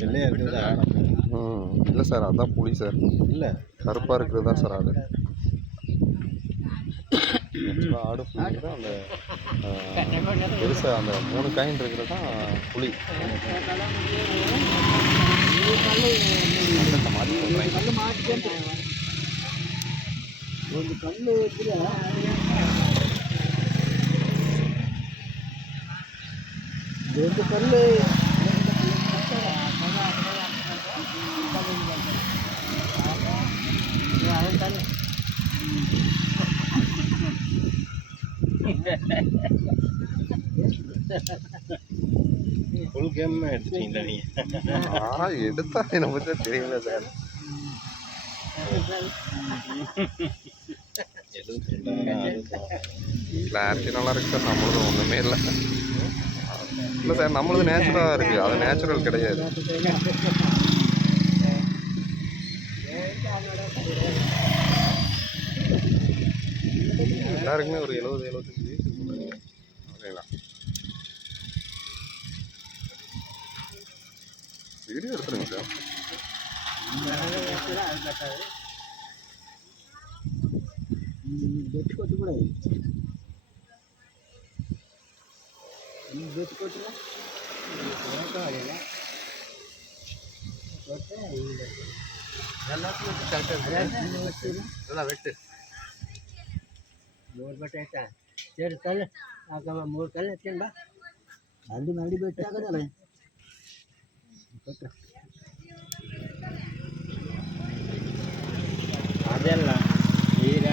வெள்ளையா இருக்கிறது இல்லை சார், அதான் புளி சார். இல்லை, கருப்பாக இருக்கிறது தான் சார் ஆடு. ஆடு புளி தான் அந்த பெருசாக அந்த 3 காயின் இருக்கிறது தான் புளி. ஒரு கல் ரெண்டு கல் ஃபுல் கேம் எடுத்துட்டீங்களா நீங்கள்? எடுத்தா என்ன பற்றி தெரியல சார். கிளாரிட்டி நல்லா இருக்கு சார். நம்மளது ஒன்றுமே இல்லை. இல்லை சார், நம்மளது நேச்சுரலாக இருக்குது, அது நேச்சுரல் கிடையாது. எல்லாருக்குமே ஒரு 70-75 வயசு இருக்குங்களா? வீடியோ எடுத்துருங்க சார். பெட்டு கொட்டக்கூடாது. பெட்டு கொட்டுனா ಎಲ್ಲ வெட்டு 3 ಬಟ್ಟೆ ಆಯ್ತಾ? ಸರಿ ಕಲ್ಲು ಹಾಕಮ್ಮ, 3 ಕಲ್ಲು ಎತ್ಕೊಂಡು ಬಾ. ಅಲ್ಲಿ ಮಾಡಿ ಬೆಟ್ಟ ಆಗೋದಲ್ಲ ಅದೆಲ್ಲ ಈಗ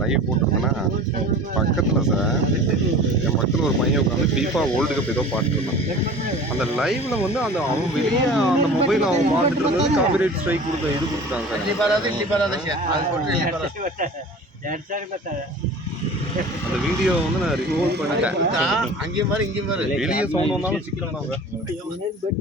லைவ் போட்டிருந்தேன்னா பக்கத்தில் சார், என் பக்கத்தில் ஒரு பையன் உட்காந்து FIFA வேர்ல்டு கப் ஏதோ பாட்டுருந்தான். அந்த லைவ்ல வந்து அந்த அவன் வெளியே அந்த மொபைல் அவன் பார்த்துட்டு இருந்தது காப்பிரைட் ஸ்ட்ரைக் இது கொடுத்துட்டாங்க சார். அந்த வீடியோ வந்து நான் ரிமூவ் பண்ணிட்டேன். அங்கேயும் மாதிரி இங்கேயும் மாதிரி வெளியே சவுண்ட் வந்தாலும் சிக்கல் தான் பெட்